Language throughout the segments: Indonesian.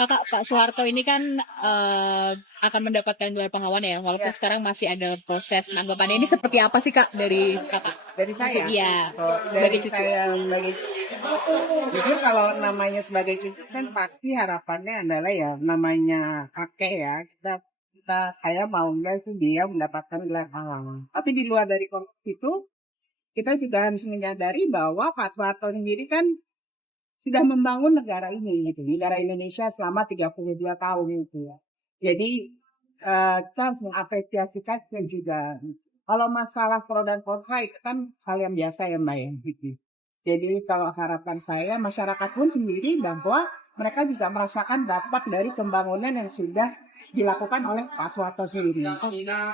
Kakak, Pak Soeharto ini kan akan mendapatkan gelar pahlawan ya, walaupun Ya, sekarang masih ada proses. Tanggapannya ini seperti apa sih Kak dari Kakak? dari Maksud saya. iya, Oh, sebagai dari cucu. saya sebagai jujur kalau namanya sebagai cucu kan pasti harapannya adalah ya namanya kakek ya saya mau enggak sih dia mendapatkan gelar pahlawan. Tapi di luar dari konteks itu kita juga harus menyadari bahwa Pak Soeharto sendiri kan sudah membangun negara ini gitu, negara Indonesia selama 32 tahun itu ya. Jadi kita harus mengapresiasikan juga. Kalau masalah pro dan kontra itu kan hal yang biasa ya Mbak ya. Gitu. Jadi kalau harapan saya masyarakat pun sendiri bahwa mereka juga merasakan dampak dari pembangunan yang sudah dilakukan oleh Pak Soeharto sendiri.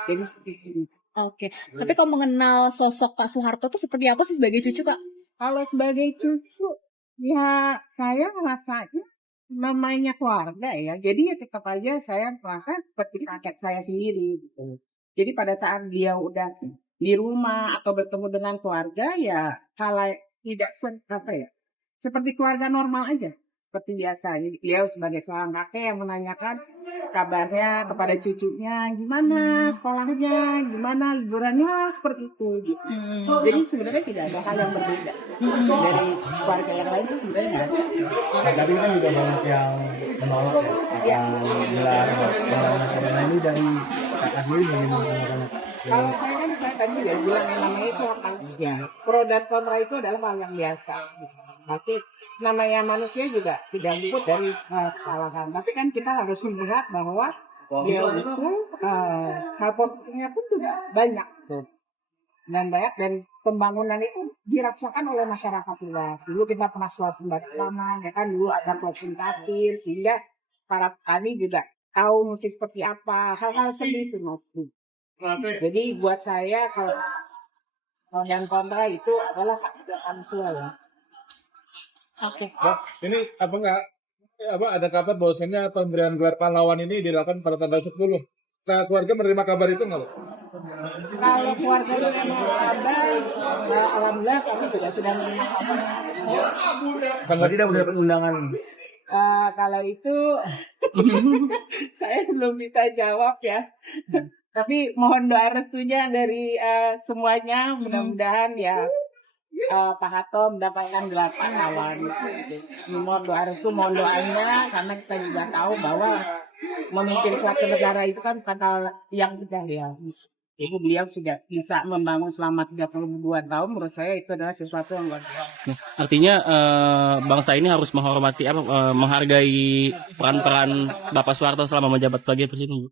Jadi seperti itu. Oke, tapi kalau mengenal sosok Pak Soeharto itu seperti apa sih sebagai cucu Kak? Kalau sebagai cucu, ya saya ngerasanya namanya keluarga ya. Jadi ya tetap aja saya merasa seperti kakek saya sendiri gitu. Jadi pada saat dia udah di rumah atau bertemu dengan keluarga ya kalau tidak apa ya seperti keluarga normal aja seperti biasa. Jadi beliau sebagai seorang kakek yang menanyakan kabarnya kepada cucunya gimana sekolahnya, gimana liburannya seperti itu gitu. Jadi sebenarnya tidak ada hal yang berbeda dari keluarga yang lain itu sebenarnya nggak ada. Tapi kan juga banyak yang menolak ya, yang gelar pahlawan nasional ini dari kakak sendiri bagaimana? Kalau saya kan tadi ya bilang yang namanya itu akan ya. Pro dan kontra itu adalah hal yang biasa. Tapi namanya manusia juga tidak luput dari kesalahan. Tapi kan kita harus melihat bahwa dia itu hal positifnya pun juga banyak tuh. Dan banyak dan pembangunan itu dirasakan oleh masyarakat luas. Dulu kita pernah swasembada pangan, ya kan dulu ada pelatihan kafir sehingga para petani juga tahu mesti seperti apa hal-hal seperti itu mesti. Jadi buat saya kalau yang kontra itu adalah kebijakan ya. Oke. Nah, ini apa enggak ada kabar bahwasanya pemberian gelar pahlawan ini dilakukan pada tanggal 10. Nah, keluarga menerima kabar itu enggak, Bu? Kalau keluarga yang kabar, alhamdulillah kami juga sudah menerima kabar. Tanggal tidak mendapat undangan. Kalau itu saya belum bisa jawab ya. Tapi mohon doa restunya dari semuanya. Mudah-mudahan ya Pak Hato mendapatkan 8 lawan. Mohon doa restu, mohon doanya karena kita juga tahu bahwa memimpin suatu negara itu kan bukan hal yang mudah ya. Ibu beliau sudah bisa membangun selama 32 tahun. Menurut saya itu adalah sesuatu yang luar biasa. Artinya bangsa ini harus menghormati menghargai peran-peran Bapak Soeharto selama menjabat sebagai presiden.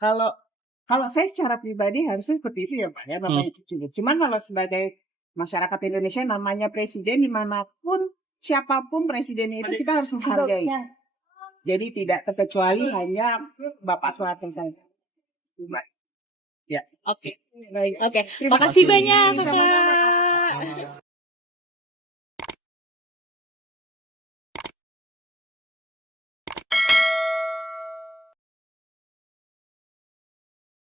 Kalau saya secara pribadi harusnya seperti itu ya Pak ya namanya cucu. Cuman kalau sebagai masyarakat Indonesia namanya presiden dimanapun siapapun presidennya itu kita harus menghargai. Jadi tidak terkecuali hanya Bapak Soeharto saja. Ya. Oke. Baik. Oke. Terima Makasih kasih. banyak Sama-sama. Kakak.